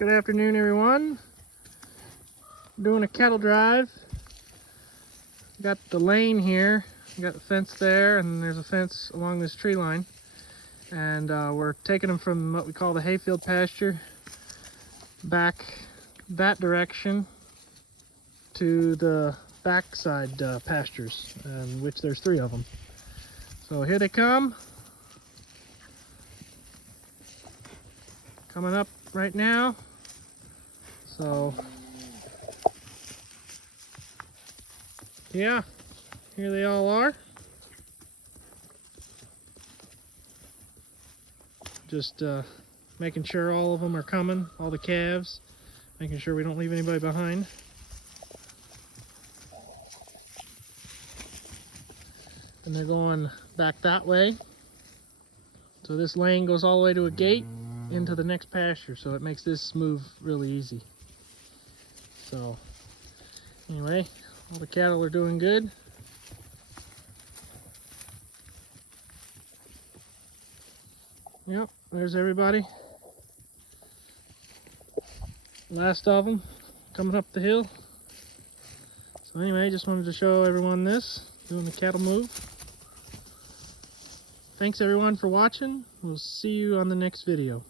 Good afternoon, everyone. Doing a cattle drive. Got the lane here. Got the fence there, and there's a fence along this tree line. And we're taking them from what we call the hayfield pasture back that direction to the backside pastures, which there's 3 of them. So here they come. Coming up right now. So yeah, here they all are. Just making sure all of them are coming, all the calves, making sure we don't leave anybody behind. And they're going back that way. So this lane goes all the way to a gate into the next pasture, so it makes this move really easy. So anyway, all the cattle are doing good. Yep, there's everybody. Last of them coming up the hill. So anyway, just wanted to show everyone this, doing the cattle move. Thanks everyone for watching. We'll see you on the next video.